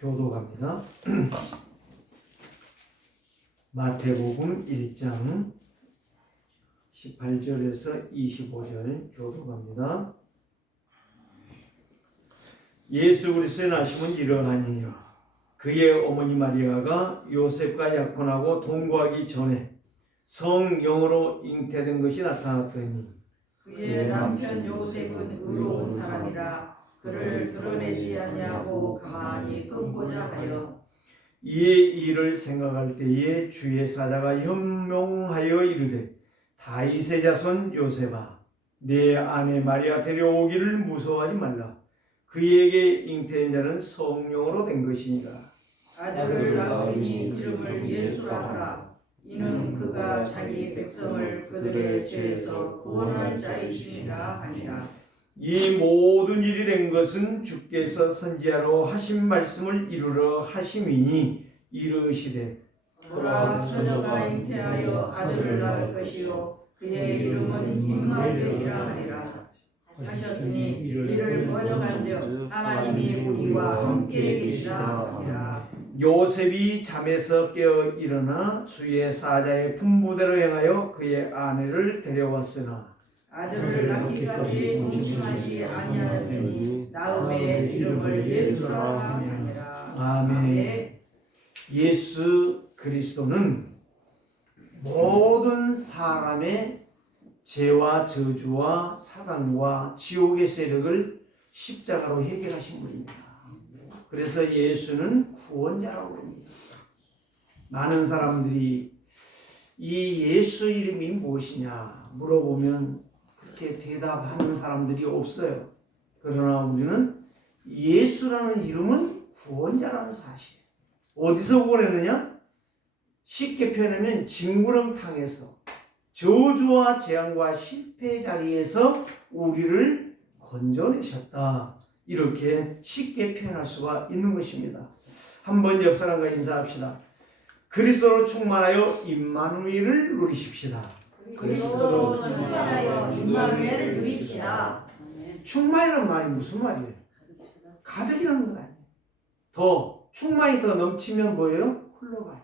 교도갑니다. 마태복음 1장 18절에서 25절 교도갑니다. 예수 그리스도의 나심은 이러하니요. 그의 어머니 마리아가 요셉과 약혼하고 동거하기 전에 성령으로 잉태된 것이 나타났더니 그의 남편 요셉은 의로운 사람이라 그를 드러내지 아니하고 가만히 끊고자 하여 이의 일을 생각할 때에 주의 사자가 현명하여 이르되 다윗의 자손 요셉아 내 아내 마리아 데려오기를 무서워하지 말라. 그에게 잉태된 자는 성령으로 된 것이니라. 아들을 낳으니 이름을 예수라 하라. 이는 그가 자기 백성을 그들의 죄에서 구원할 자이심이라 하니라. 이 모든 일이 된 것은 주께서 선지자로 하신 말씀을 이루러 하심이니 이르시되 보라 처녀가 잉태하여 아들을 낳을 것이요 그의 이름은 임마누엘이라 하리라 하셨으니 이를 번역한즉 하나님이 우리와 함께 계시라 하니라. 요셉이 잠에서 깨어 일어나 주의 사자의 분부대로 행하여 그의 아내를 데려왔으나 아들을 낳기까지 동침하지 아니하였더니 나음의 이름을 예수라 하니라. 아멘. 예수 그리스도는 모든 사람의 죄와 저주와 사단과 지옥의 세력을 십자가로 해결하신 분입니다. 그래서 예수는 구원자라고 합니다. 많은 사람들이 이 예수 이름이 무엇이냐 물어보면 그렇게 대답하는 사람들이 없어요. 그러나 우리는 예수라는 이름은 구원자라는 사실. 어디서 구원했느냐? 쉽게 표현하면 징구렁탕에서 저주와 재앙과 실패의 자리에서 우리를 건져내셨다. 이렇게 쉽게 표현할 수가 있는 것입니다. 한번 옆 사람과 인사합시다. 그리스도로 충만하여 임마누엘을 누리십시다. 그리스도로 충만하여 임마누엘을 누립시다. 충만이라는 말이 무슨 말이에요? 가득이라는 거 아니에요. 더 충만이 더 넘치면 뭐예요? 흘러가요.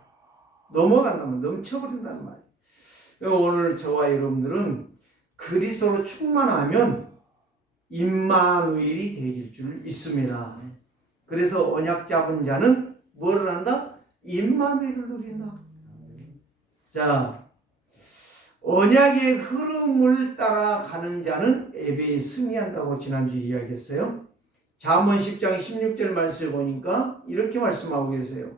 넘어간다면 넘쳐버린다는 말이에요. 오늘 저와 여러분들은 그리스도로 충만하면 임마누엘이 되실 줄 믿습니다. 그래서 언약 잡은 자는 뭐를 한다? 임마누엘을 누린다. 자, 언약의 흐름을 따라가는 자는 예배에 승리한다고 지난주에 이야기했어요. 잠언 10장 16절 말씀을 보니까 이렇게 말씀하고 계세요.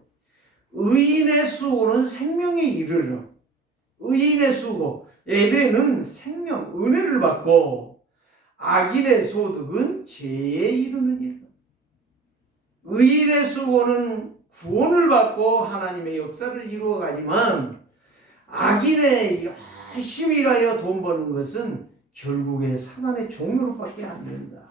의인의 수고는 생명에 이르러. 의인의 수고, 예배는 생명, 은혜를 받고 악인의 소득은 죄에 이르는 일. 의인의 수고는 구원을 받고 하나님의 역사를 이루어가지만 악인의 열심히 일하여 돈 버는 것은 결국에 사단의 종로로밖에 안 된다.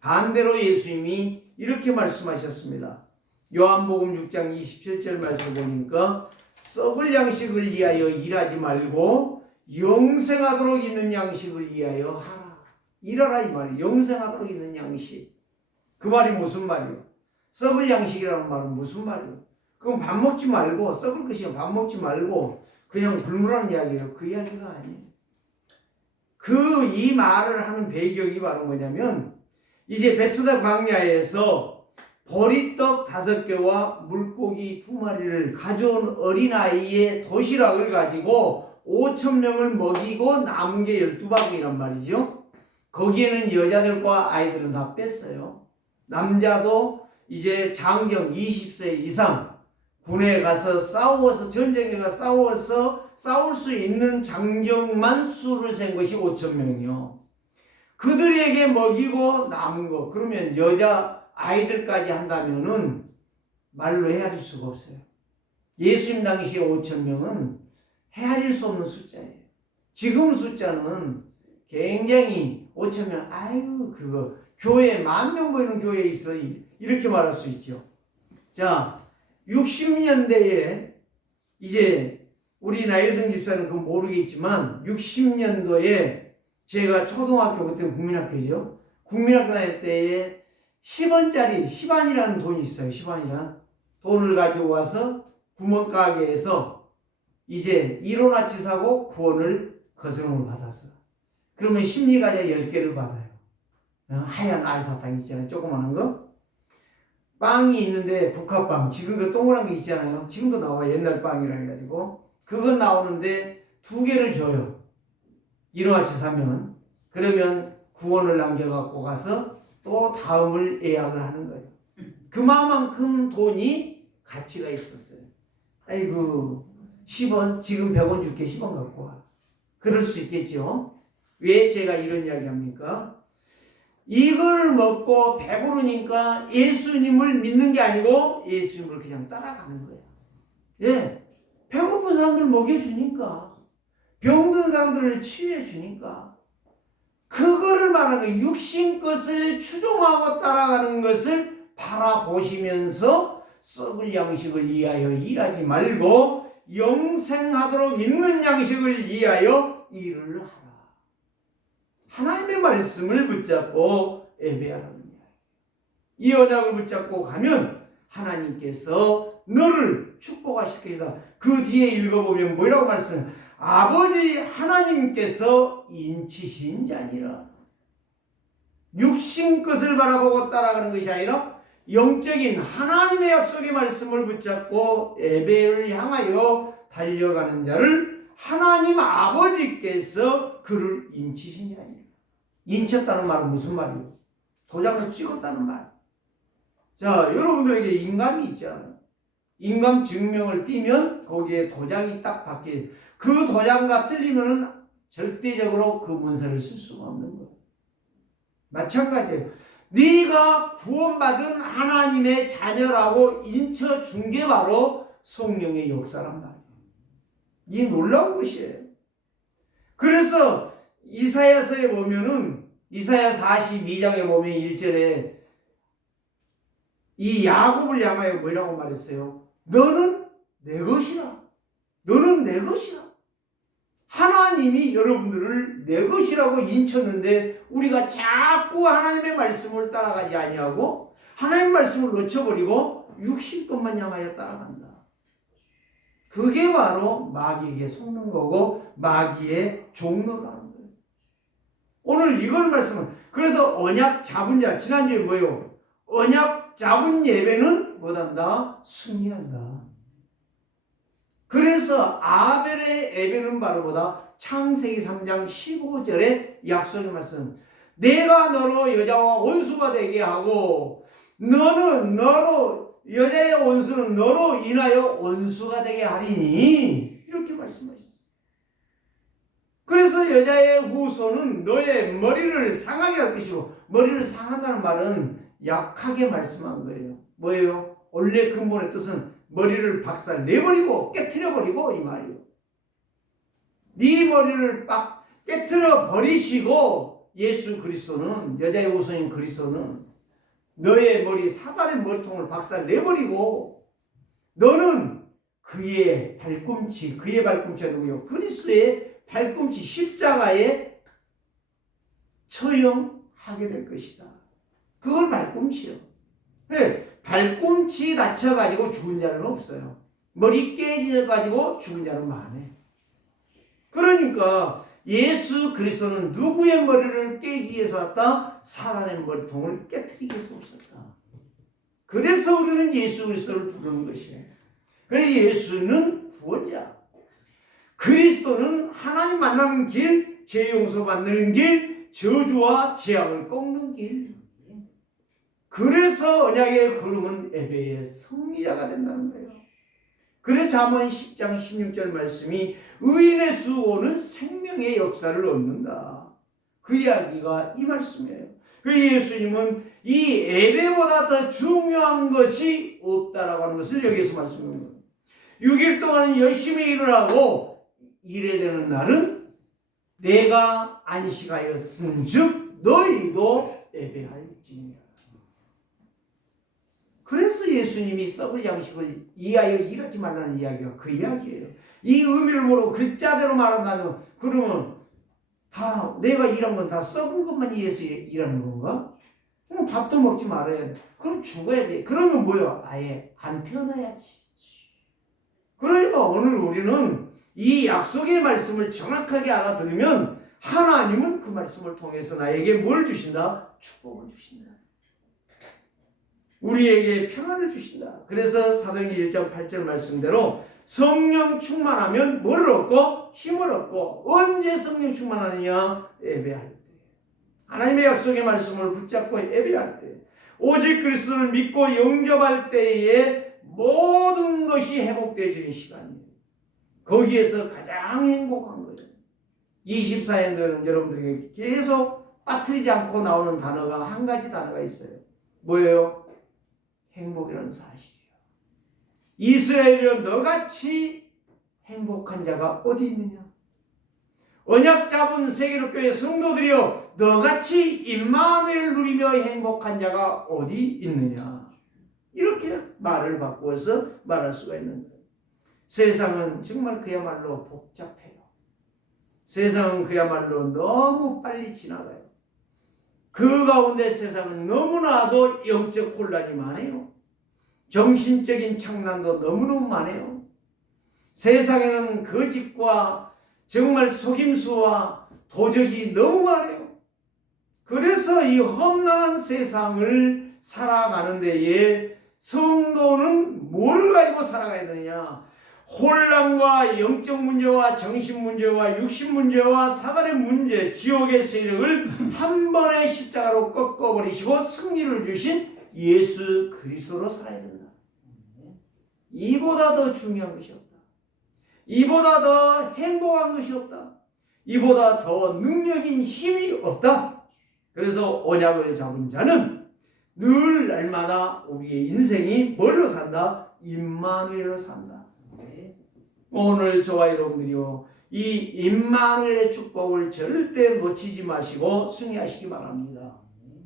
반대로 예수님이 이렇게 말씀하셨습니다. 요한복음 6장 27절 말씀 보니까 썩을 양식을 위하여 일하지 말고 영생하도록 있는 양식을 위하여 하라. 일하라 이 말이에요. 영생하도록 있는 양식. 그 말이 무슨 말이에요? 썩을 양식이라는 말은 무슨 말이에요? 그럼 밥 먹지 말고 썩을 것이면 밥 먹지 말고 그냥 굶으라는 이야기예요. 그 이야기가 아니에요. 이 말을 하는 배경이 바로 뭐냐면 이제 베스다 광야에서 보리떡 5개와 물고기 2마리를 가져온 어린아이의 도시락을 가지고 5,000명을 먹이고 남은 게 12바구니란 말이죠. 거기에는 여자들과 아이들은 다 뺐어요. 남자도 이제 장경 20세 이상 군에 가서 싸워서 전쟁에 가 싸워서 싸울 수 있는 장정만 수를 센 것이 5,000명이요. 그들에게 먹이고 남은 거 그러면 여자 아이들까지 한다면은 말로 헤아릴 수가 없어요. 예수님 당시에 5,000명은 헤아릴 수 없는 숫자예요. 지금 숫자는 굉장히 5,000명 아유 그거 교회 10,000명 모이는 교회에 있어 이렇게 말할 수 있죠. 자 60년대에 이제 우리 나일성 집사는 그건 모르겠지만 60년도에 제가 초등학교 그때 국민학교죠. 국민학교 다닐 때에 10원짜리 10안이라는 돈이 있어요. 10안이라는 돈을 가지고 와서 구멍가게에서 이제 1원어치 사고 9원을 거스름을 받았어. 그러면 심리과자 10개를 받아요. 하얀 알사탕 있잖아요. 조그마한 거. 빵이 있는데 북한빵, 지금 그 동그란 게 있잖아요. 지금도 나와. 옛날 빵이라 해가지고 그건 나오는데 2개를 줘요. 1원어치 사면. 그러면 9원을 남겨갖고 가서 또 다음을 예약을 하는 거예요. 그만큼 돈이 가치가 있었어요. 아이고 10원, 지금 100원 줄게 10원 갖고 와. 그럴 수 있겠죠. 왜 제가 이런 이야기 합니까? 이걸 먹고 배부르니까 예수님을 믿는 게 아니고 예수님을 그냥 따라가는 거예요. 예, 배고픈 사람들 먹여주니까, 병든 사람들을 치유해주니까, 그거를 말하는 육신 것을 추종하고 따라가는 것을 바라보시면서 썩을 양식을 위하여 일하지 말고 영생하도록 있는 양식을 위하여 일을 하라. 하나님의 말씀을 붙잡고 예배하라는 이야기. 이 언약을 붙잡고 가면 하나님께서 너를 축복하실 것이다. 그 뒤에 읽어보면 뭐라고 말씀해요? 아버지 하나님께서 인치신 자니라. 육신 것을 바라보고 따라가는 것이 아니라 영적인 하나님의 약속의 말씀을 붙잡고 예배를 향하여 달려가는 자를 하나님 아버지께서 그를 인치신 자니라. 인쳤다는 말은 무슨 말이에요? 도장을 찍었다는 말. 자, 여러분들에게 인감이 있잖아요. 인감 증명을 띄면 거기에 도장이 딱 박혀요. 그 도장과 틀리면 절대적으로 그 문서를 쓸 수가 없는 거예요. 마찬가지예요. 네가 구원받은 하나님의 자녀라고 인쳐준 게 바로 성령의 역사란 말이에요. 이 놀라운 것이에요. 그래서 이사야서에 보면은 이사야 42장에 보면 1절에 이 야곱을 향하여 뭐라고 말했어요? 너는 내 것이라. 너는 내 것이라. 하나님이 여러분들을 내 것이라고 인쳤는데 우리가 자꾸 하나님의 말씀을 따라가지 아니하고 하나님의 말씀을 놓쳐버리고 육신 것만 향하여 따라간다. 그게 바로 마귀에게 속는 거고 마귀의 종로라는 거예요. 오늘 이걸 말씀은 그래서 언약 잡은 자 지난주에 뭐예요? 언약 잡은 예배는 못한다? 승리한다. 그래서 아벨의 예배는 바로 뭐다? 창세기 3장 15절의 약속의 말씀. 내가 너로 여자와 원수가 되게 하고 너는 너로 여자의 원수는 너로 인하여 원수가 되게 하리니 이렇게 말씀하셨어요. 그래서 여자의 후손은 너의 머리를 상하게 할 것이고 머리를 상한다는 말은 약하게 말씀한 거예요. 뭐예요? 원래 근본의 뜻은 머리를 박살 내버리고 깨트려버리고 이 말이에요. 네 머리를 빡 깨트려 버리시고 예수 그리스도는 여자의 후손인 그리스도는 너의 머리 사단의 머리통을 박살 내버리고 너는 그의 발꿈치 그의 발꿈치가 누구요? 그리스도의 발꿈치 십자가에 처형하게 될 것이다. 그걸 발꿈치요. 네, 발꿈치 다쳐가지고 죽은 자는 없어요. 머리 깨져가지고 죽은 자는 많아요. 그러니까 예수 그리스도는 누구의 머리를 깨기 위해서 왔다? 사단의 머리통을 깨트리기 위해서 오셨다. 그래서 우리는 예수 그리스도를 부르는 것이에요. 그래서 예수는 구원자. 그리스도는 하나님 만나는 길, 죄 용서받는 길, 저주와 재앙을 꺾는 길. 그래서 언약의 걸음은 예배의 승리자가 된다는 거예요. 그래서 잠언 10장 16절 말씀이 의인의 수고는 생명의 역사를 얻는다. 그 이야기가 이 말씀이에요. 그래서 예수님은 이 예배보다 더 중요한 것이 없다라고 하는 것을 여기서 말씀하는 거예요. 6일 동안 열심히 일을 하고 일해야 되는 날은 내가 안식하였은 즉 너희도 예배할지니라. 그래서 예수님이 썩을 양식을 이하여 일하지 말라는 이야기가 그 이야기예요. 이 의미를 모르고 글자대로 말한다면 그러면 다 내가 일한 건 다 썩은 것만 위해서 일하는 건가? 그럼 밥도 먹지 말아야 돼. 그럼 죽어야 돼. 그러면 뭐야? 아예 안 태어나야지. 그러니까 오늘 우리는 이 약속의 말씀을 정확하게 알아들으면 하나님은 그 말씀을 통해서 나에게 뭘 주신다? 축복을 주신다. 우리에게 평안을 주신다. 그래서 사도행전 1장 8절 말씀대로 성령 충만하면 뭐를 얻고? 힘을 얻고. 언제 성령 충만하느냐? 예배할 때. 하나님의 약속의 말씀을 붙잡고 예배할 때. 오직 그리스도를 믿고 영접할 때에 모든 것이 회복되어지는 시간이에요. 거기에서 가장 행복한 거예요. 24년도에는 여러분들에게 계속 빠뜨리지 않고 나오는 단어가 한 가지 단어가 있어요. 뭐예요? 행복이라는 사실이에요. 이스라엘이여 너같이 행복한 자가 어디 있느냐? 언약 잡은 세계로교회 성도들이여 너같이 임마누엘 누리며 행복한 자가 어디 있느냐? 이렇게 말을 바꾸어서 말할 수가 있는 거예요. 세상은 정말 그야말로 복잡해요. 세상은 그야말로 너무 빨리 지나가요. 그 가운데 세상은 너무나도 영적 혼란이 많아요. 정신적인 착란도 너무너무 많아요. 세상에는 거짓과 정말 속임수와 도적이 너무 많아요. 그래서 이 험난한 세상을 살아가는 데에 성도는 뭘 가지고 살아가야 되느냐? 혼란과 영적 문제와 정신 문제와 육신 문제와 사단의 문제, 지옥의 세력을 한 번의 십자가로 꺾어버리시고 승리를 주신 예수 그리스도로 살아야 된다. 이보다 더 중요한 것이 없다. 이보다 더 행복한 것이 없다. 이보다 더 능력인 힘이 없다. 그래서 언약을 잡은 자는 늘 날마다 우리의 인생이 뭘로 산다? 임마누엘로 산다. 오늘 저와 여러분들이요, 이 임마누엘의 축복을 절대 놓치지 마시고 승리하시기 바랍니다.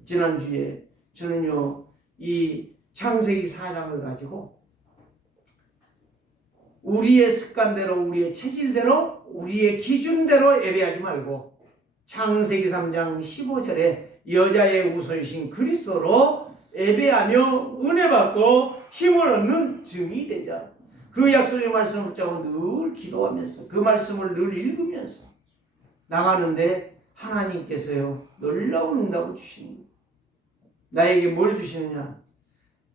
지난주에 저는요, 이 창세기 4장을 가지고 우리의 습관대로, 우리의 체질대로, 우리의 기준대로 예배하지 말고 창세기 3장 15절에 여자의 우선이신 그리스도로 예배하며 은혜 받고 힘을 얻는 증이 되자. 그 약속의 말씀을 붙잡고 늘 기도하면서 그 말씀을 늘 읽으면서 나가는데 하나님께서요 놀라운 응답을 주시는 거예요. 나에게 뭘 주시느냐?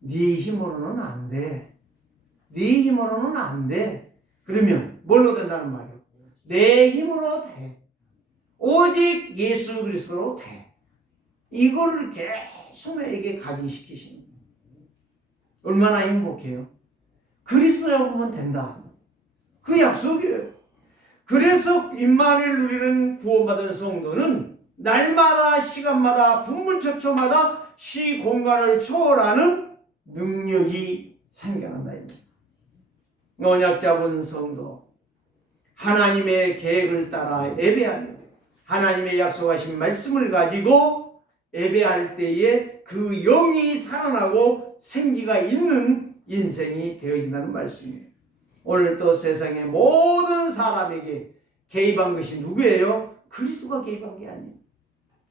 네 힘으로는 안 돼. 네 힘으로는 안 돼. 그러면 뭘로 된다는 말이에요? 내 힘으로 돼. 오직 예수 그리스도로 돼. 이거를 계속 나에게 각인시키시는 거예요. 얼마나 행복해요. 그리스도야 보면 된다. 그 약속이에요. 그래서 임마누엘 누리는 구원받은 성도는 날마다 시간마다 분분초초마다 시 공간을 초월하는 능력이 생겨난다. 언약 잡은 성도, 하나님의 계획을 따라 예배하며 하나님의 약속하신 말씀을 가지고 예배할 때에 그 영이 살아나고 생기가 있는 인생이 되어진다는 말씀이에요. 오늘 또 세상의 모든 사람에게 개입한 것이 누구예요? 그리스도가 개입한 게 아니에요.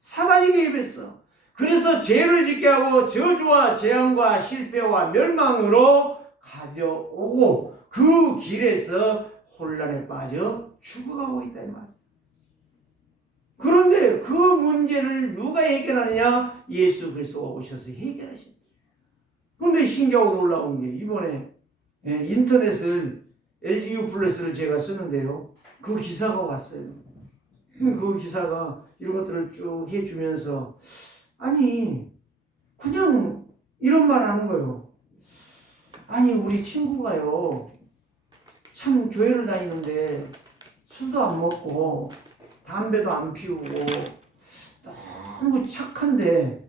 사단이 개입했어. 그래서 죄를 짓게 하고 저주와 재앙과 실패와 멸망으로 가져오고 그 길에서 혼란에 빠져 죽어가고 있다 이 말이에요. 그런데 그 문제를 누가 해결하느냐? 예수 그리스도가 오셔서 해결하신다. 그런데 신기하고 놀라운 게 이번에 인터넷을 LGU 플러스를 제가 쓰는데요. 그 기사가 왔어요. 그 기사가 이런 것들을 쭉 해주면서 아니 그냥 이런 말을 하는 거예요. 아니 우리 친구가요 참 교회를 다니는데 술도 안 먹고 담배도 안 피우고 너무 착한데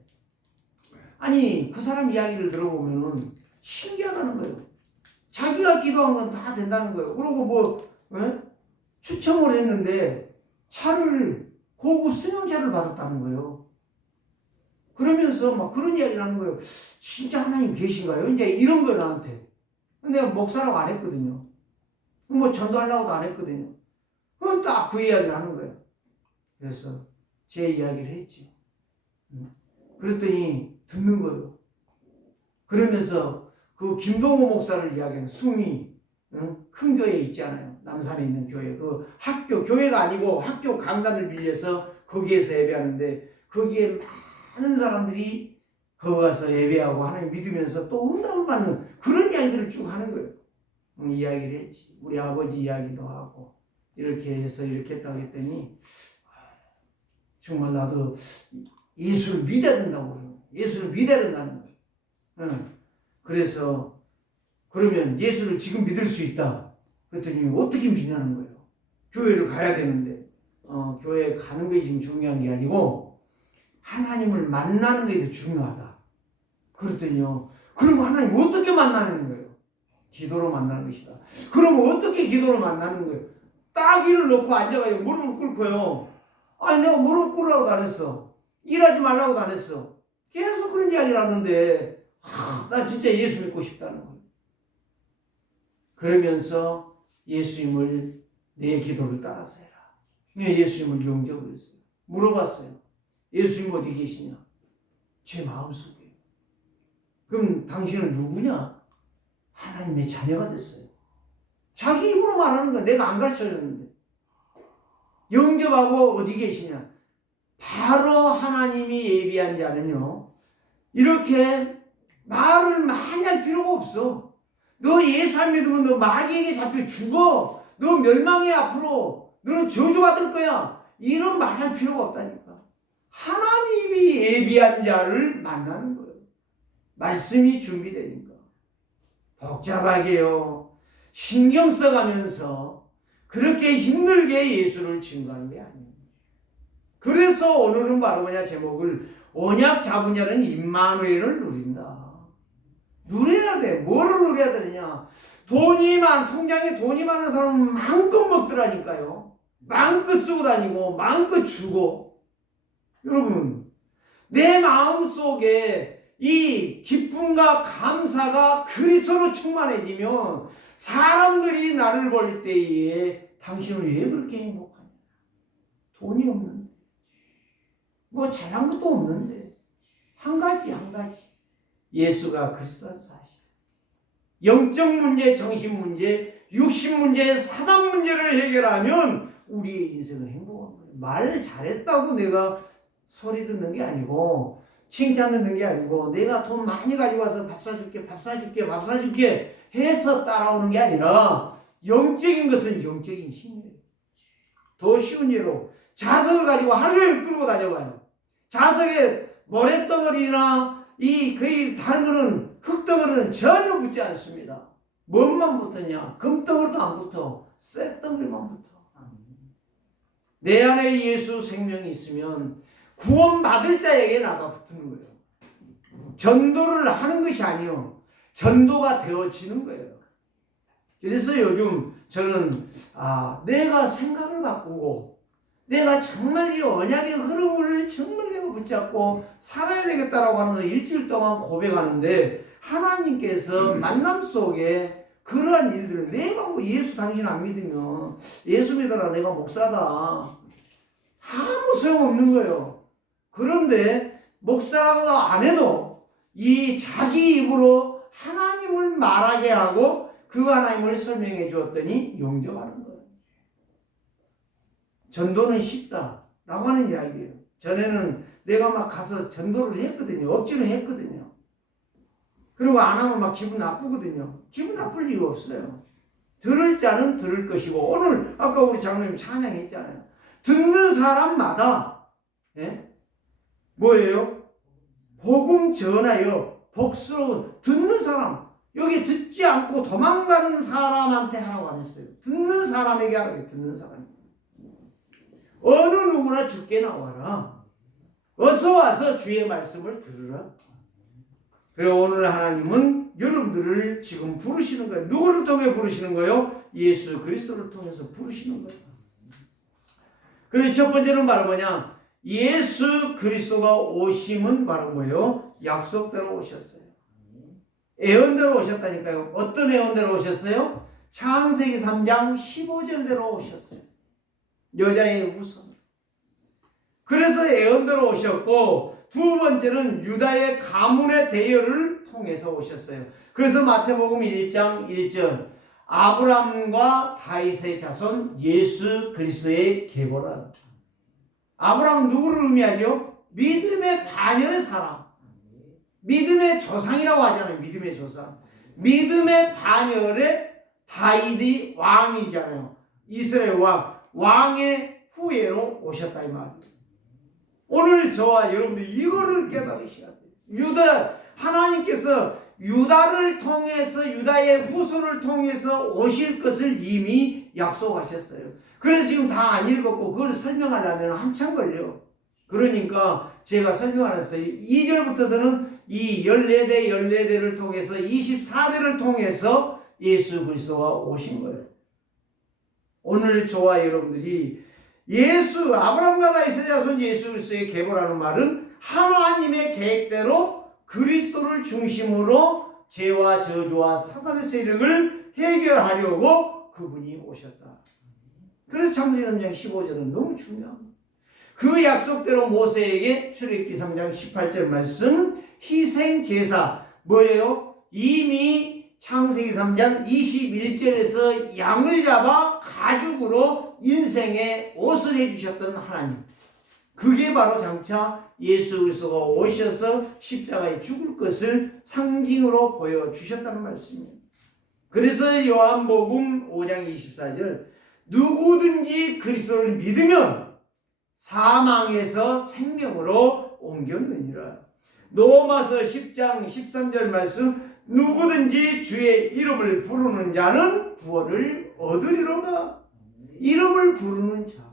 아니 그 사람 이야기를 들어보면은 신기하다는 거예요. 자기가 기도한 건 다 된다는 거예요. 그리고 뭐 추첨을 했는데 차를 고급 승용차를 받았다는 거예요. 그러면서 막 그런 이야기를 하는 거예요. 진짜 하나님 계신가요? 이제 이런 거예요 나한테. 내가 목사라고 안 했거든요. 뭐 전도하려고도 안 했거든요. 그럼 딱 그 이야기를 하는 거예요. 그래서 제 이야기를 했죠. 그랬더니 듣는 거예요. 그러면서 그 김동호 목사를 이야기하는 숭이 큰 교회 있잖아요. 남산에 있는 교회. 그 학교, 교회가 아니고 학교 강단을 빌려서 거기에서 예배하는데 거기에 많은 사람들이 거기 가서 예배하고 하나님 믿으면서 또 응답을 받는 그런 이야기들을 쭉 하는 거예요. 이야기를 했지. 우리 아버지 이야기도 하고 이렇게 해서 이렇게 했다고 했더니 정말 나도 예수를 믿어야 된다고 그래요. 예수를 믿어야 된다는 거예요. 그래서 그러면 예수를 지금 믿을 수 있다. 그랬더니 어떻게 믿냐는 거예요. 교회를 가야 되는데 교회에 가는 게 지금 중요한 게 아니고 하나님을 만나는 게 더 중요하다. 그랬더니요. 그럼 하나님 어떻게 만나는 거예요? 기도로 만나는 것이다. 그럼 어떻게 기도로 만나는 거예요? 따귀를 넣고 앉아가지고 무릎을 꿇고요. 아니 내가 무릎 꿇으라고도 안 했어. 일하지 말라고도 안 했어. 계속 그런 이야기를 하는데 나 진짜 예수 믿고 싶다는 거예요. 그러면서 예수님을 내 기도를 따라서 해라. 예수님을 영접을 했어요. 물어봤어요. 예수님 어디 계시냐? 제 마음속에. 그럼 당신은 누구냐? 하나님의 자녀가 됐어요. 자기 입으로 말하는 거야. 내가 안 가르쳐줬는데. 영접하고 어디 계시냐? 바로 하나님이 예비한 자는요. 이렇게 말을 많이 할 필요가 없어. 너 예수 안 믿으면 너 마귀에게 잡혀 죽어. 너 멸망해 앞으로. 너는 저주받을 거야. 이런 말 할 필요가 없다니까. 하나님이 예비한 자를 만나는 거예요. 말씀이 준비되니까. 복잡하게요. 신경 써가면서 그렇게 힘들게 예수를 증거하는 게 아니에요. 그래서 오늘은 바로 뭐냐 제목을 언약 잡은 자는 임마누엘을 누린다. 누려야 돼. 뭐를 누려야 되느냐. 통장에 돈이 많은 사람은 마음껏 먹더라니까요. 마음껏 쓰고 다니고 마음껏 주고. 여러분 내 마음속에 이 기쁨과 감사가 그리스도로 충만해지면 사람들이 나를 볼 때에 당신은 왜 그렇게 행복하냐. 돈이 없는데 뭐 잘한 것도 없는데 한 가지 예수가 그리스도라는 사실. 영적 문제, 정신 문제, 육신 문제, 사단 문제를 해결하면 우리의 인생은 행복한 거예요. 말 잘했다고 내가 소리 듣는 게 아니고 칭찬 듣는 게 아니고 내가 돈 많이 가지고 와서 밥 사줄게 해서 따라오는 게 아니라 영적인 것은 영적인 힘이에요. 더 쉬운 예로 자석을 가지고 하루를 끌고 다녀봐요. 자석에 모래덩어리나 거의 다른 거는 흙덩어리는 전혀 붙지 않습니다. 뭔만 붙었냐? 금덩어리도 안 붙어. 쇳덩어리만 붙어. 내 안에 예수 생명이 있으면 구원받을 자에게 나가 붙는 거예요. 전도를 하는 것이 아니요. 전도가 되어지는 거예요. 그래서 요즘 저는 내가 생각을 바꾸고 내가 정말 이 언약의 흐름을 정말 내가 붙잡고 살아야 되겠다라고 하는 걸 일주일 동안 고백하는데 하나님께서 만남 속에 그러한 일들을 내가 뭐 예수 당신 안 믿으면 예수 믿어라 내가 목사다 아무 소용없는 거예요. 그런데 목사라고도 안 해도 이 자기 입으로 하나님을 말하게 하고 그 하나님을 설명해 주었더니 영접하는 거예요. 전도는 쉽다라고 하는 이야기예요. 전에는 내가 막 가서 전도를 했거든요. 억지로 했거든요. 그리고 안 하면 막 기분 나쁘거든요. 기분 나쁠 이유 없어요. 들을 자는 들을 것이고 오늘 아까 우리 장로님 찬양했잖아요. 듣는 사람마다 뭐예요? 복음 전하여 복스러운 듣는 사람. 여기 듣지 않고 도망가는 사람한테 하라고 안 했어요. 듣는 사람에게 하라고 해요. 듣는 사람. 어느 누구나 주께 나와라. 어서 와서 주의 말씀을 들으라. 그리고 오늘 하나님은 여러분들을 지금 부르시는 거예요. 누구를 통해 부르시는 거예요? 예수 그리스도를 통해서 부르시는 거예요. 그리고 첫 번째는 바로 뭐냐? 예수 그리스도가 오심은 바로 뭐예요? 약속대로 오셨어요. 예언대로 오셨다니까요. 어떤 예언대로 오셨어요? 창세기 3장 15절대로 오셨어요. 여자의 후손. 그래서 예언대로 오셨고 두 번째는 유다의 가문의 대열을 통해서 오셨어요. 그래서 마태복음 1장 1절 아브라함과 다윗의 자손 예수 그리스도의 계보라. 아브라함은 누구를 의미하죠? 믿음의 반열의 사람. 믿음의 조상이라고 하잖아요. 믿음의 조상. 믿음의 반열의 다윗이 왕이잖아요. 이스라엘 왕의 후예로 오셨다 이 말이에요. 오늘 저와 여러분들이 이거를 깨달으셔야 돼요. 하나님께서 유다를 통해서 유다의 후손을 통해서 오실 것을 이미 약속하셨어요. 그래서 지금 다 안 읽었고 그걸 설명하려면 한참 걸려. 그러니까 제가 설명 안 했어요. 2절부터서는 이 14대를 통해서 24대를 통해서 예수 그리스도가 오신 거예요. 오늘 저와 여러분들이 아브라함과 다윗의 자손 예수 그리스도의 계보라는 말은 하나님의 계획대로 그리스도를 중심으로 죄와 저주와 사단의 세력을 해결하려고 그분이 오셨다. 그래서 창세기 3장 15절은 너무 중요합니다. 그 약속대로 모세에게 출애굽기 3장 18절 말씀 희생제사 뭐예요? 이미 창세기 3장 21절에서 양을 잡아 가죽으로 인생의 옷을 해주셨던 하나님. 그게 바로 장차 예수 그리스도가 오셔서 십자가에 죽을 것을 상징으로 보여주셨다는 말씀입니다. 그래서 요한복음 5장 24절 누구든지 그리스도를 믿으면 사망에서 생명으로 옮겼느니라. 로마서 10장 13절 말씀 누구든지 주의 이름을 부르는 자는 구원을 얻으리로다. 이름을 부르는 자.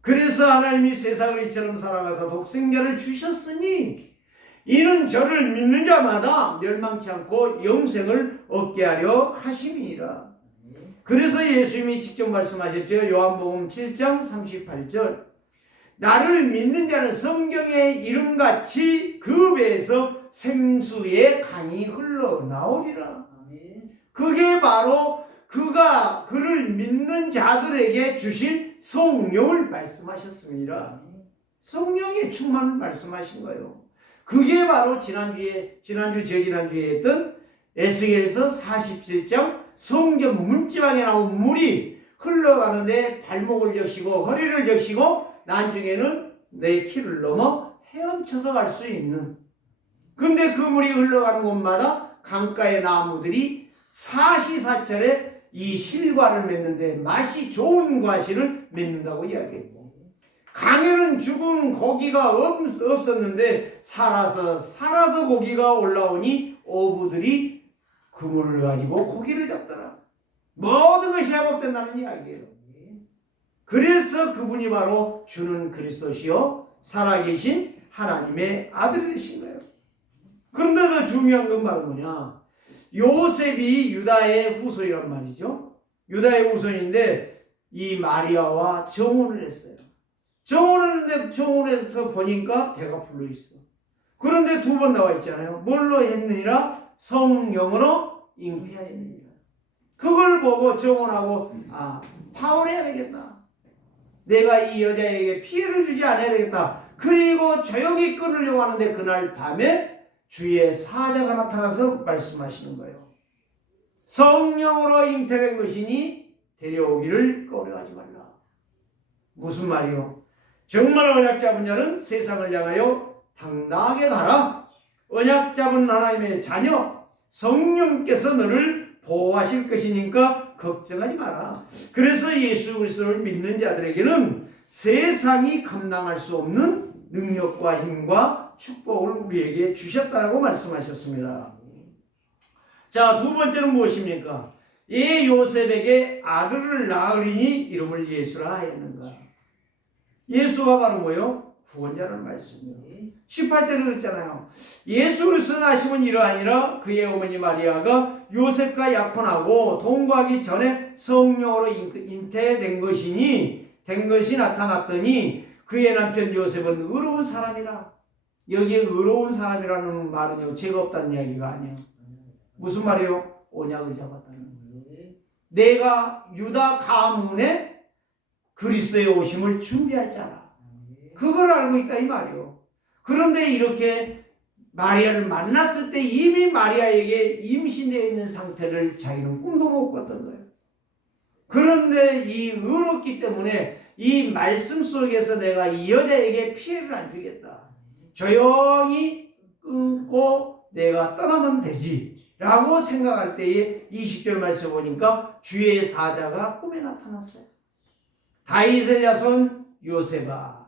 그래서 하나님이 세상을 이처럼 사랑하사 독생자를 주셨으니 이는 저를 믿는 자마다 멸망치 않고 영생을 얻게 하려 하심이니라. 그래서 예수님이 직접 말씀하셨죠. 요한복음 7장 38절 나를 믿는 자는 성경의 이름같이 그 배에서 생수의 강이 흘러나오리라. 그게 바로 그를 믿는 자들에게 주신 성령을 말씀하셨습니다. 성령의 충만을 말씀하신 거예요. 그게 바로 저지난주에 했던 에스겔서 47장 성전 문지방에 나온 물이 흘러가는데 발목을 적시고 허리를 적시고 나중에는 내 키를 넘어 헤엄쳐서 갈 수 있는. 근데 그 물이 흘러가는 곳마다 강가의 나무들이 사시사철에 이 실과를 맺는데 맛이 좋은 과실을 맺는다고 이야기했고, 강에는 죽은 고기가 없었는데 살아서 고기가 올라오니 어부들이 그 물을 가지고 고기를 잡더라. 모든 것이 회복된다는 이야기예요. 그래서 그분이 바로 주는 그리스도시요 살아계신 하나님의 아들이 되신 거예요. 그런데 더 중요한 건 바로 뭐냐? 요셉이 유다의 후손이란 말이죠. 유다의 후손인데 이 마리아와 정혼을 했어요. 정혼을 했는데 정혼해서 보니까 배가 불러 있어. 그런데 두 번 나와 있잖아요. 뭘로 했느니라? 성령으로 잉태하였느니라. 그걸 보고 정혼하고 파혼해야 되겠다. 내가 이 여자에게 피해를 주지 않아야 되겠다. 그리고 조용히 끊으려고 하는데 그날 밤에 주의 사자가 나타나서 말씀하시는 거예요. 성령으로 잉태된 것이니 데려오기를 꺼려하지 말라. 무슨 말이요? 정말 언약 잡은 자는 세상을 향하여 당당하게 가라. 언약 잡은 하나님의 자녀 성령께서 너를 보호하실 것이니까 걱정하지 마라. 그래서 예수 그리스도를 믿는 자들에게는 세상이 감당할 수 없는 능력과 힘과 축복을 우리에게 주셨다고 말씀하셨습니다. 자, 두 번째는 무엇입니까? 이 요셉에게 아들을 낳으리니 이름을 예수라 하였는가. 예수가 바로 뭐요? 구원자라는 말씀이에요. 18절에 그랬잖아요. 예수 그리스도 나심은 이러하니라. 그의 어머니 마리아가 요셉과 약혼하고 동거하기 전에 성령으로 잉태된 것이 나타났더니 그의 남편 요셉은 의로운 사람이라. 여기에 의로운 사람이라는 말은요, 죄가 없다는 이야기가 아니에요. 무슨 말이에요? 언약을 잡았다는 거예요. 내가 유다 가문에 그리스도의 오심을 준비할 자라. 그걸 알고 있다 이 말이에요. 그런데 이렇게 마리아를 만났을 때 이미 마리아에게 임신되어 있는 상태를 자기는 꿈도 못 꿨던 거예요. 그런데 이 의롭기 때문에 이 말씀 속에서 내가 이 여자에게 피해를 안 주겠다. 조용히 끊고 내가 떠나면 되지. 라고 생각할 때에 20절 말씀 보니까 주의 사자가 꿈에 나타났어요. 다윗의 자손 요셉아,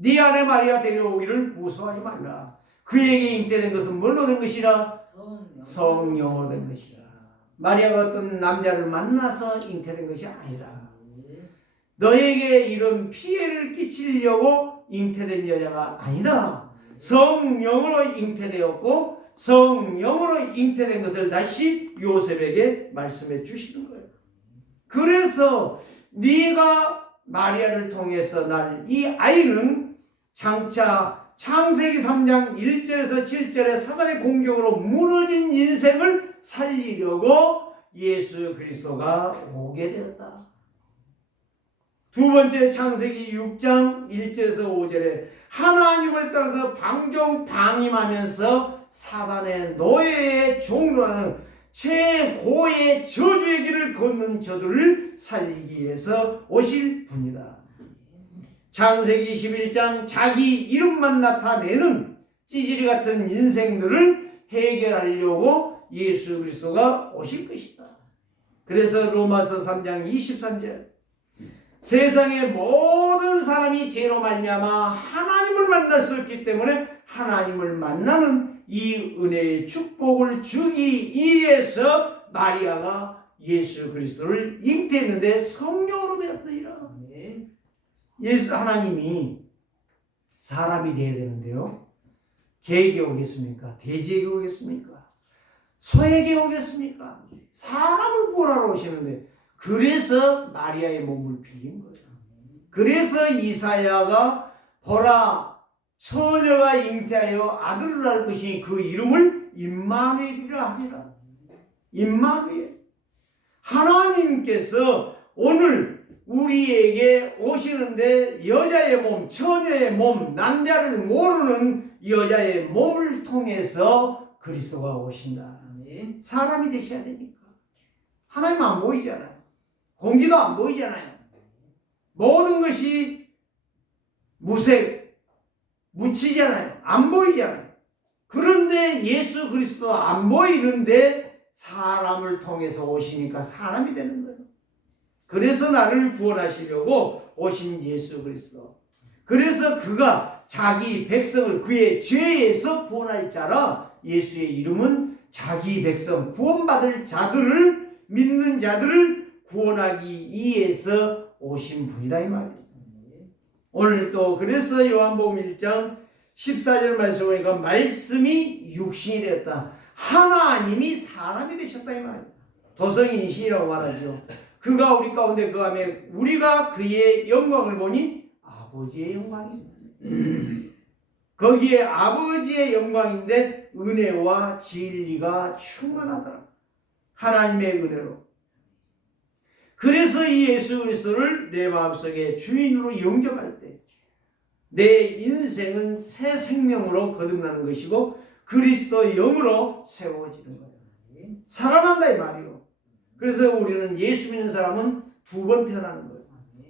네 아내 마리아 데려오기를 무서워하지 말라. 그에게 잉태된 것은 뭘로 된 것이라? 성령으로 된 것이라. 마리아가 어떤 남자를 만나서 잉태된 것이 아니다. 너에게 이런 피해를 끼치려고 잉태된 여자가 아니다. 성령으로 잉태되었고 성령으로 잉태된 것을 다시 요셉에게 말씀해 주시는 거예요. 그래서 네가 마리아를 통해서 날 이 아이는 장차 창세기 3장 1절에서 7절에 사단의 공격으로 무너진 인생을 살리려고 예수 그리스도가 오게 되었다. 두 번째 창세기 6장 1절에서 5절에 하나님을 따라서 방종방임하면서 사단의 노예의 종로라는 최고의 저주의 길을 걷는 저들을 살리기 위해서 오실 분이다. 창세기 21장 자기 이름만 나타내는 찌질이 같은 인생들을 해결하려고 예수 그리스도가 오실 것이다. 그래서 로마서 3장 23절 세상의 모든 사람이 죄로 말미암아 하나님을 만날 수 없기 때문에 하나님을 만나는 이 은혜의 축복을 주기 위해서 마리아가 예수 그리스도를 잉태했는데 성령으로 되었느니라. 예수 하나님이 사람이 되어야 되는데요. 개에게 오겠습니까? 돼지에게 오겠습니까? 소에게 오겠습니까? 사람을 구원하러 오시는데 그래서 마리아의 몸을 빌린 거예요. 그래서 이사야가 보라 처녀가 잉태하여 아들을 낳을 것이니 그 이름을 임마누엘이라 하리라. 임마누엘. 하나님께서 오늘 우리에게 오시는데 여자의 몸, 처녀의 몸, 남자를 모르는 여자의 몸을 통해서 그리스도가 오신다. 사람이 되셔야 되니까. 하나님 안 보이잖아요. 공기도 안 보이잖아요. 모든 것이 무색, 묻히잖아요. 안 보이잖아요. 그런데 예수 그리스도 안 보이는데 사람을 통해서 오시니까 사람이 되는 거예요. 그래서 나를 구원하시려고 오신 예수 그리스도. 그래서 그가 자기 백성을 그의 죄에서 구원할 자라 예수의 이름은 자기 백성 구원받을 자들을 믿는 자들을 구원하기 위해서 오신 분이다 이 말이에요. 오늘 또 그래서 요한복음 1장 14절 말씀 보니까 말씀이 육신이 되었다. 하나님이 사람이 되셨다 이 말이에요. 도성인신이라고 말하죠. 그가 우리 가운데 거하며 우리가 그의 영광을 보니 아버지의 영광입니다. 거기에 아버지의 영광인데 은혜와 진리가 충만하더라. 하나님의 은혜로. 그래서 이 예수 그리스도를 내 마음속에 주인으로 영접할 때 내 인생은 새 생명으로 거듭나는 것이고 그리스도 영으로 세워지는 거예요. 살아난다 이 말이요. 그래서 우리는 예수 믿는 사람은 두 번 태어나는 거예요.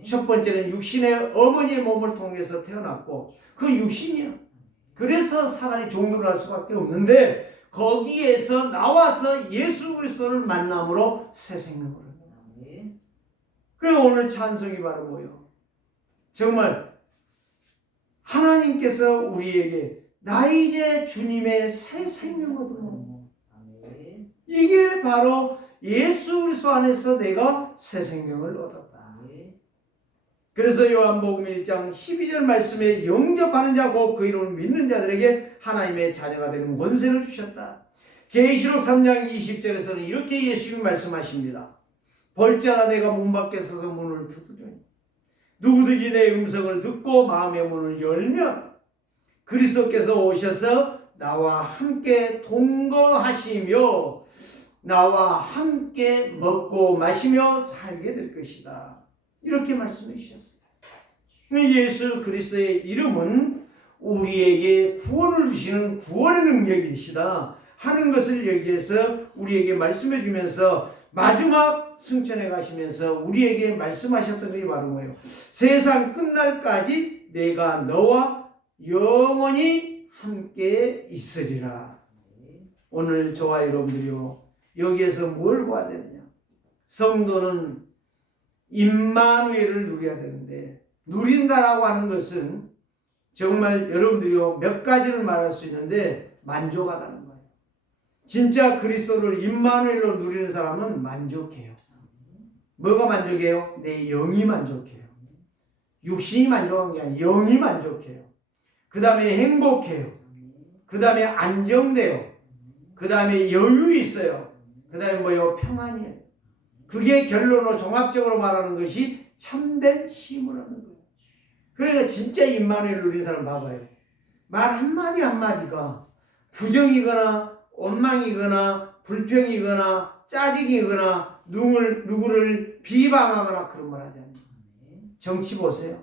첫 번째는 육신의 어머니의 몸을 통해서 태어났고 그 육신이요. 그래서 사단이 종노를 할 수밖에 없는데 거기에서 나와서 예수 그리스도를 만남으로 새 생명을 합니다. 그리고 오늘 찬송이 바로 뭐예요? 정말 하나님께서 우리에게 나 이제 주님의 새 생명을 얻어. 이게 바로 예수 그리스도 안에서 내가 새 생명을 얻었다. 그래서 요한복음 1장 12절 말씀에 영접하는 자 곧 그 이름을 믿는 자들에게 하나님의 자녀가 되는 권세를 주셨다. 계시록 3장 20절에서는 이렇게 예수님이 말씀하십니다. 볼지어다 내가 문 밖에 서서 문을 두드리니 누구든지 내 음성을 듣고 마음의 문을 열면 그리스도께서 오셔서 나와 함께 동거하시며 나와 함께 먹고 마시며 살게 될 것이다. 이렇게 말씀해 주셨어요. 예수 그리스도의 이름은 우리에게 구원을 주시는 구원의 능력이시다 하는 것을 여기에서 우리에게 말씀해 주면서 마지막 승천에 가시면서 우리에게 말씀하셨던 것이 바로 뭐예요? 세상 끝날까지 내가 너와 영원히 함께 있으리라. 오늘 저와 여러분들이요, 여기에서 뭘 봐야 되느냐? 성도는 임마누엘을 누려야 되는데, 누린다라고 하는 것은 정말 여러분들이요, 몇 가지를 말할 수 있는데 만족하다는 거예요. 진짜 그리스도를 임마누엘로 누리는 사람은 만족해요. 뭐가 만족해요? 내 영이 만족해요. 육신이 만족한 게 아니라 영이 만족해요. 그 다음에 행복해요. 그 다음에 안정돼요. 그 다음에 여유 있어요. 그 다음에 뭐요? 평안이에요. 그게 결론으로 종합적으로 말하는 것이 참된 쉼을 하는 거예요. 그러니까 진짜 임마누엘 누린 사람 봐봐요. 말 한마디 한마디가 부정이거나 원망이거나 불평이거나 짜증이거나 누구를 비방하거나 그런 말 하지 않아요. 정치 보세요.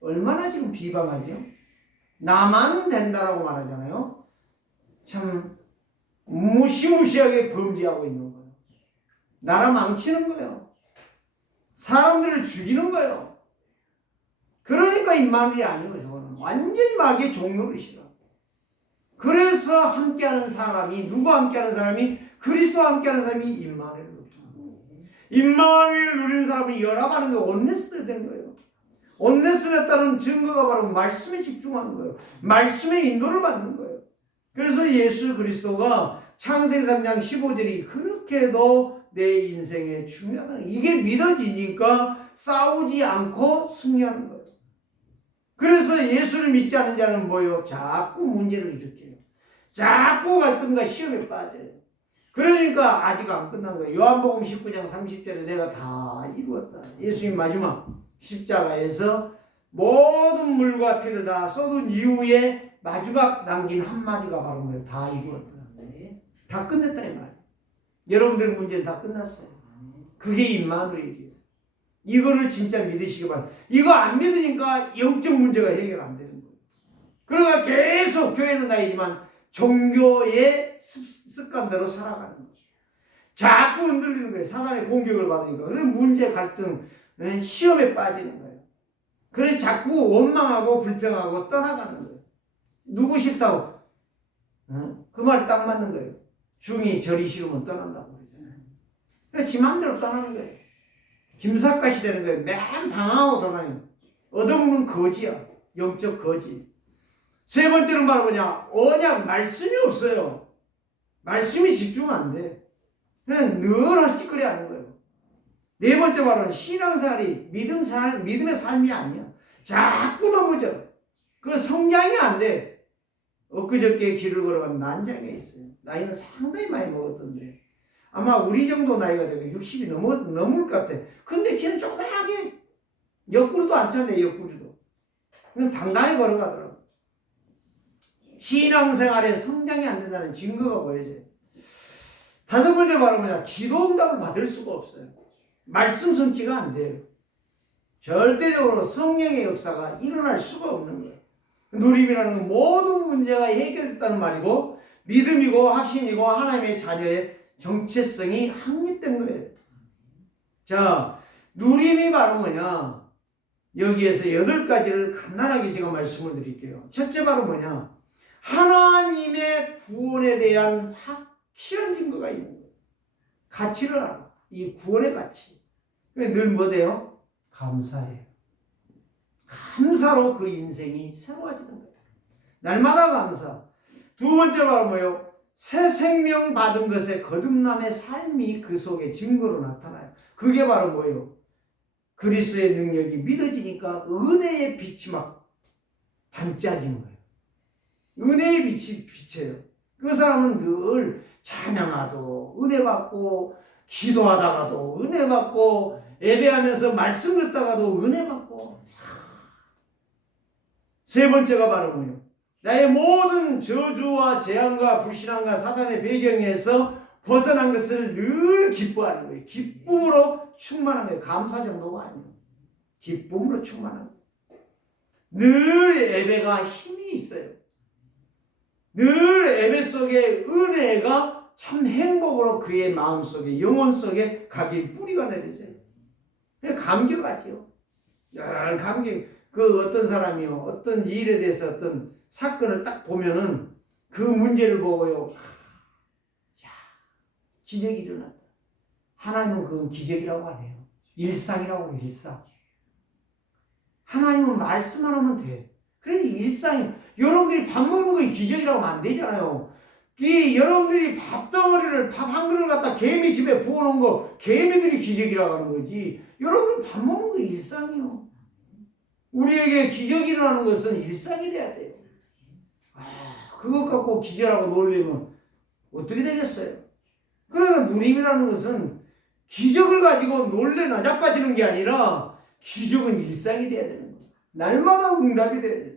얼마나 지금 비방하죠? 나만 된다라고 말하잖아요. 참 무시무시하게 범죄하고 있는 거예요. 나라 망치는 거예요. 사람들을 죽이는 거예요. 그러니까 임마누엘이 아니에요. 저거는 완전히 마귀의 종노릇이라. 그래서 함께하는 사람이, 누구와 함께하는 사람이? 그리스도와 함께하는 사람이 임마누엘을 누리는 거예요. 임마누엘을 누리는 사람이 연합하는 게 온네스가 된 거예요. 온네스에 따른 증거가 바로 말씀에 집중하는 거예요. 말씀의 인도를 받는 거예요. 그래서 예수 그리스도가 창세기 3장 15절이 그렇게도 내 인생에 중요하다. 이게 믿어지니까 싸우지 않고 승리하는 거예요. 그래서 예수를 믿지 않는 자는 뭐예요? 자꾸 문제를 일으켜요. 자꾸 갈등과 시험에 빠져요. 그러니까 아직 안 끝난 거예요. 요한복음 19장 30절에 내가 다 이루었다. 예수님 마지막 십자가에서 모든 물과 피를 다 쏟은 이후에 마지막 남긴 한마디가 바로 뭐예요? 다 이루었다. 다 끝냈다 이 말이에요. 여러분들 문제는 다 끝났어요. 그게 임마누엘이에요. 이거를 진짜 믿으시기 바랍니다. 이거 안 믿으니까 영적 문제가 해결 안 되는 거예요. 그러니까 계속 교회는 다니지만 종교의 습관대로 살아가는 거예요. 자꾸 흔들리는 거예요. 사단의 공격을 받으니까. 그런 문제, 갈등, 시험에 빠지는 거예요. 그래서 자꾸 원망하고 불평하고 떠나가는 거예요. 누구 싫다고? 그 말이 딱 맞는 거예요. 중이 절이 싫으면 떠난다고 그러잖아요. 그러니까 지 마음대로 떠나는 거예요. 김삿갓이 되는 거예요. 맨 방황하고 떠나요. 얻어먹는 거지야. 영적 거지. 세 번째는 바로 뭐냐? 언약, 말씀이 없어요. 말씀이 집중 안 돼. 그냥 늘 헛짓거리 하는 거예요. 네 번째 바로 신앙생활이 믿음의 삶이 아니야. 자꾸 넘어져. 그 성장이 안 돼. 엊그저께 길을 걸어가면 난장에 있어요. 나이는 상당히 많이 먹었던데. 아마 우리 정도 나이가 되고 60이 넘을 것 같아. 근데 걔는 조그맣게 옆구리도 안 찼네. 옆구리도. 그냥 당당히 걸어가더라고. 신앙생활에 성장이 안 된다는 증거가 보여져요. 다섯 번째 바로 뭐냐? 기도 응답을 받을 수가 없어요. 말씀 성취가 안 돼요. 절대적으로 성령의 역사가 일어날 수가 없는 거예요. 누림이라는 건 모든 문제가 해결됐다는 말이고 믿음이고 확신이고 하나님의 자녀의 정체성이 확립된 거예요. 자, 누림이 바로 뭐냐? 여기에서 8가지를 간단하게 제가 말씀을 드릴게요. 첫째 바로 뭐냐? 하나님의 구원에 대한 확실한 증거가 있는 거예요. 가치를 알아. 이 구원의 가치. 늘 뭐 돼요? 감사해요. 감사로 그 인생이 새로워지는 거예요. 날마다 감사. 두 번째 바로 뭐예요? 새 생명 받은 것에 거듭남의 삶이 그 속에 증거로 나타나요. 그게 바로 뭐예요? 그리스도의 능력이 믿어지니까 은혜의 빛이 막 반짝이는 거예요. 은혜의 빛이 비쳐요. 그 사람은 늘 찬양하도 은혜 받고 기도하다가도 은혜 받고 예배하면서 말씀 듣다가도 은혜 받고. 세 번째가 바로 뭐예요? 나의 모든 저주와 재앙과 불신앙과 사단의 배경에서 벗어난 것을 늘 기뻐하는 거예요. 기쁨으로 충만한 거예요. 감사 정도가 아니에요. 기쁨으로 충만한 거예요. 늘 예배가 힘이 있어요. 늘 예배 속에 은혜가 참 행복으로 그의 마음속에 영혼 속에 각인 뿌리가 내려져요. 감격하죠. 늘 감격. 그 어떤 사람이요, 어떤 일에 대해서 어떤 사건을 딱 보면은 그 문제를 보고요, 야, 기적이 일어났다. 하나님은 그건 기적이라고 안 해요. 일상이라고 해요, 일상. 하나님은 말씀만 하면 돼. 그래서 일상이, 여러분들이 밥 먹는 거 기적이라고 하면 안 되잖아요. 여러분들이 밥 한 그릇을 갖다 개미 집에 부어놓은 거, 개미들이 기적이라고 하는 거지. 여러분들 밥 먹는 거 일상이요. 우리에게 기적이 일어나는 것은 일상이 돼야 돼요. 그것 갖고 기적이라고 놀리면 어떻게 되겠어요? 그러나 누림이라는 것은 기적을 가지고 놀래 나자빠지는 게 아니라 기적은 일상이 돼야 되는 거예요. 날마다 응답이 돼야 돼요.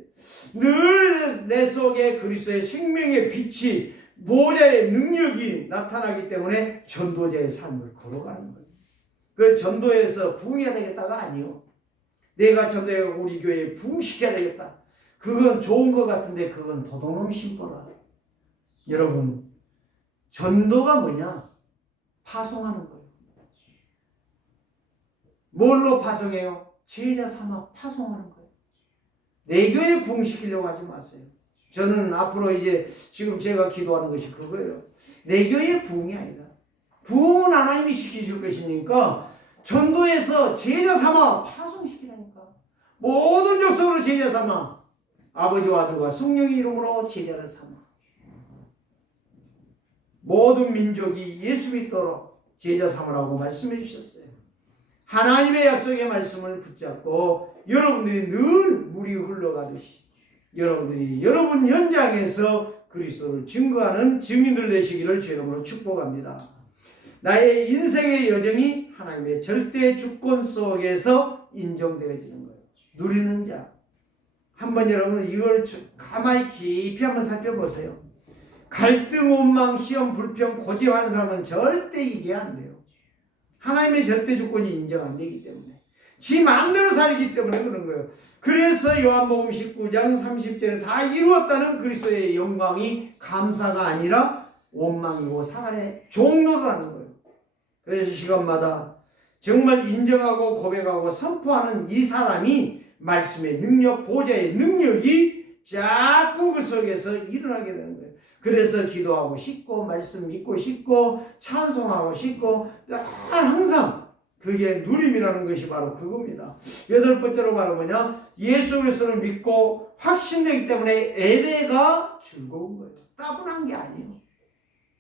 늘 내 속에 그리스도의 생명의 빛이 보좌의 능력이 나타나기 때문에 전도자의 삶을 걸어가는 거예요. 그 전도에서 부흥해야 되겠다가 아니요. 내가 전도해 우리 교회에 부흥시켜야 되겠다. 그건 좋은 것 같은데 그건 도둑놈 심보라. 여러분, 전도가 뭐냐? 파송하는 거예요. 뭘로 파송해요? 제자 삼아 파송하는 거예요. 내 교회 부흥시키려고 하지 마세요. 저는 앞으로 이제 지금 제가 기도하는 것이 그거예요. 내 교회 부흥이 아니다. 부흥은 하나님이 시키실 것이니까 전도에서 제자 삼아 파송시키라니까. 모든 족속으로 제자 삼아 아버지와 아들과 성령의 이름으로 제자를 삼아 모든 민족이 예수 믿도록 제자 삼으라고 말씀해 주셨어요. 하나님의 약속의 말씀을 붙잡고 여러분들이 늘 물이 흘러가듯이 여러분들이 여러분 현장에서 그리스도를 증거하는 증인들 되시기를 주 이름으로 축복합니다. 나의 인생의 여정이 하나님의 절대 주권 속에서 인정되어지는 거예요. 누리는 자. 한번 여러분 이걸 가만히 깊이 한번 살펴보세요. 갈등, 원망, 시험, 불평, 고집하는 사람은 절대 이게 안 돼요. 하나님의 절대 주권이 인정 안 되기 때문에. 지 마음대로 살기 때문에 그런 거예요. 그래서 요한복음 19장 30절에 다 이루었다는 그리스도의 영광이 감사가 아니라 원망이고 사단의 종로라는 거예요. 그래서 시간마다 정말 인정하고 고백하고 선포하는 이 사람이 말씀의 능력, 보좌의 능력이 자꾸 그 속에서 일어나게 되는 거예요. 그래서 기도하고 싶고 말씀 믿고 싶고 찬송하고 싶고 항상 그게 누림이라는 것이 바로 그겁니다. 여덟 번째로 바로 뭐냐? 예수 그리스도를 믿고 확신되기 때문에 예배가 즐거운 거예요. 따분한 게 아니에요.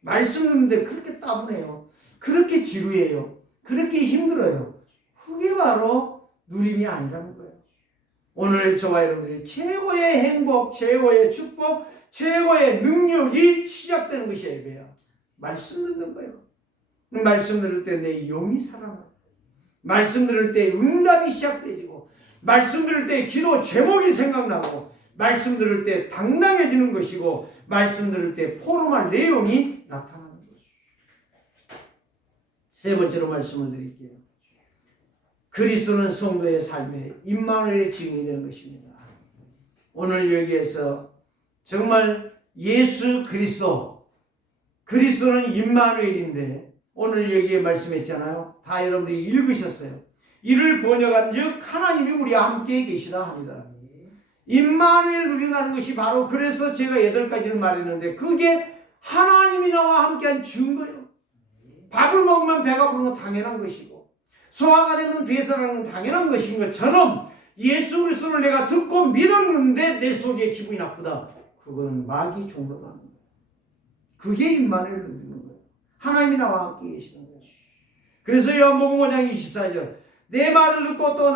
말씀 듣는데 그렇게 따분해요. 그렇게 지루해요. 그렇게 힘들어요. 그게 바로 누림이 아니라는 거예요. 오늘 저와 여러분들이 최고의 행복, 최고의 축복, 최고의 능력이 시작되는 것이 예배야. 말씀 듣는 거예요. 말씀 들을 때 내 영이 살아나. 말씀 들을 때 응답이 시작되지고, 말씀 들을 때 기도 제목이 생각나고, 말씀 들을 때 당당해지는 것이고, 말씀 들을 때 포럼할 내용이 나타나는 것이죠. 세 번째로 말씀을 드릴게요. 그리스도는 성도의 삶에 임마누엘의 증인이 되는 것입니다. 오늘 여기에서 정말 예수 그리스도는 임마누엘인데 오늘 여기에 말씀했잖아요. 다 여러분들이 읽으셨어요. 이를 번역한 즉 하나님이 우리와 함께 계시다 합니다. 임마누엘 누린다는 것이 바로 그래서 제가 8가지를 말했는데 그게 하나님이 나와 함께한 증거예요. 밥을 먹으면 배가 부르는 건 당연한 것이고 소화가 되면 배설하는 건 당연한 것인 것처럼 예수 그리스도를 내가 듣고 믿었는데 내 속에 기분이 나쁘다. 그거는 마귀 종로가 합니다. 그게 임마누엘을 누리는 거예요. 하나님이 나와 함께 계시는 거예요. 그래서 요한복음 5장 24절 내 말을 듣고 또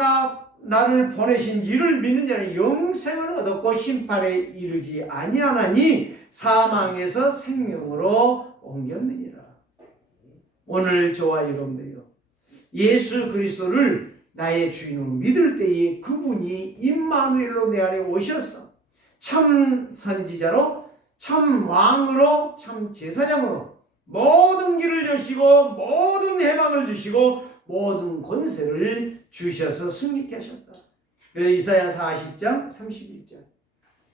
나를 보내신 이를 믿는 자는 영생을 얻었고 심판에 이르지 아니하나니 사망에서 생명으로 옮겼느니라. 오늘 저와 여러분들이요. 예수 그리스도를 나의 주인으로 믿을 때에 그분이 임마누엘로 내 안에 오셔서 참 선지자로 참 왕으로 참 제사장으로 모든 길을 여시고 모든 해방을 주시고 모든 권세를 주셔서 승리케 하셨다. 그래서 이사야 40장 31절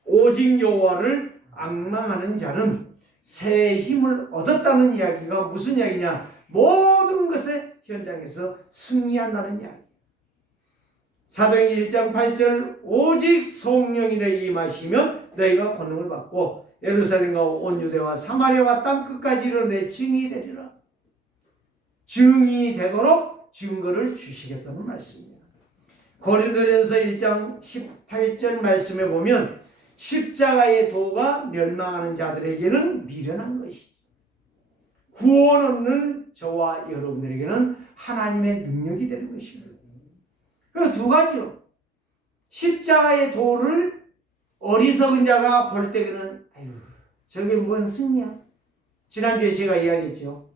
오직 여호와를 앙망하는 자는 새 힘을 얻었다는 이야기가 무슨 이야기냐? 모든 것의 현장에서 승리한다는 이야기. 사도행전 1장 8절 오직 성령이 너희에게 임하시면 너희가 권능을 받고 예루살렘과 온 유대와 사마리아와 땅끝까지 이르러 내 증인이 되리라. 증인이 되도록 증거를 주시겠다는 말씀입니다. 고린도전서 1장 18절 말씀에 보면 십자가의 도가 멸망하는 자들에게는 미련한 것이지 구원 없는 저와 여러분들에게는 하나님의 능력이 되는 것입니다. 그 두 가지요. 십자가의 도를 어리석은 자가 볼 때에는 아유 저게 뭔 승리야. 지난주에 제가 이야기했죠.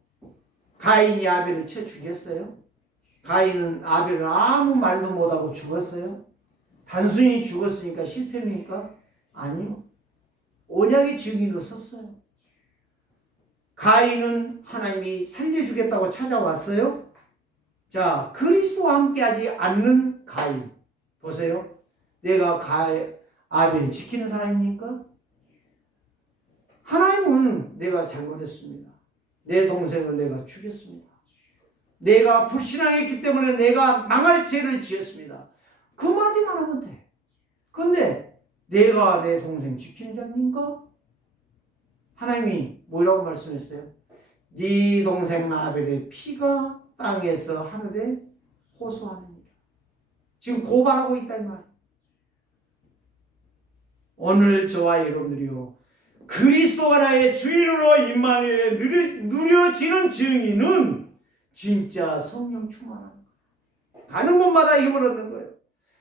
가인이 아벨을 쳐 죽였어요. 가인은 아벨을 아무 말도 못하고 죽었어요. 단순히 죽었으니까 실패입니까? 아니요. 언약의 증인으로 섰어요. 가인은 하나님이 살려주겠다고 찾아왔어요. 자, 그리스도와 함께하지 않는 가인 보세요. 내가 아벨을 지키는 사람입니까? 하나님은 내가 잘못했습니다. 내 동생을 내가 죽였습니다. 내가 불신앙했기 때문에 내가 망할 죄를 지었습니다. 그 마디만 하면 돼. 근데 내가 내 동생 지키는 자입니까? 하나님이 뭐라고 말씀했어요? 네 동생 아벨의 피가 땅에서 하늘에 호소하느니라. 지금 고발하고 있다 이 말이에요. 오늘 저와 여러분들이요 그리스도가 나의 주인으로 임마누엘에 누려지는 증인은 진짜 성령 충만한 거예요. 가는 곳마다 힘을 얻는 거예요.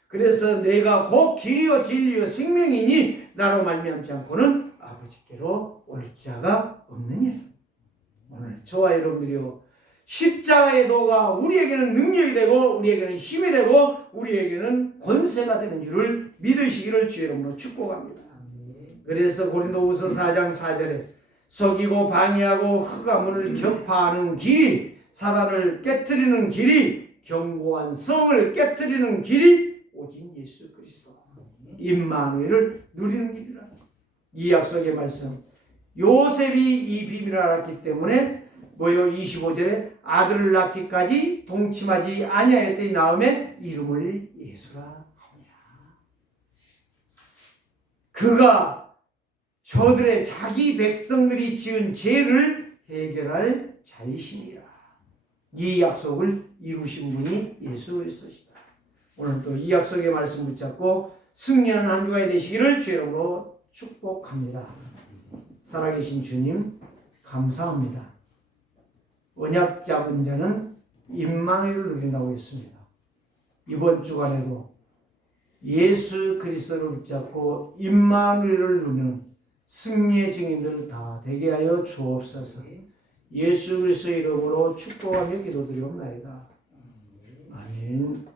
그래서 내가 곧 길이요 진리요 생명이니 나로 말미암지 않고는 아버지께로 올 자가 없느니라. 오늘 저와 여러분들이요 십자가의 도가 우리에게는 능력이 되고 우리에게는 힘이 되고 우리에게는 권세가 되는 줄을 믿으시기를 주의 이름으로 축복합니다. 그래서 고린도후서 4장 4절에 속이고 방해하고 흑암을 격파하는 길이 사단을 깨뜨리는 길이 견고한 성을 깨뜨리는 길이 오직 예수 그리스도 임마누엘을 누리는 길이라. 이 약속의 말씀 요셉이 이 비밀을 알았기 때문에 뭐요 25절에 아들을 낳기까지 동침하지 아니하였더니 나음에 이름을 예수라 하니라. 그가 저들의 자기 백성들이 지은 죄를 해결할 자이시니라. 이 약속을 이루신 분이 예수 그리스도시다. 오늘 또 이 약속의 말씀 붙잡고 승리하는 한 주가 되시기를 주의 이름으로 축복합니다. 살아계신 주님 감사합니다. 언약 잡은 자는 임마누엘을 누린다고 했습니다. 이번 주간에도 예수 그리스도를 붙잡고 임마누엘을 누리는 승리의 증인들 다 되게 하여 주옵소서. 예수 그리스도의 이름으로 축복하며 기도드리옵나이다. 아멘.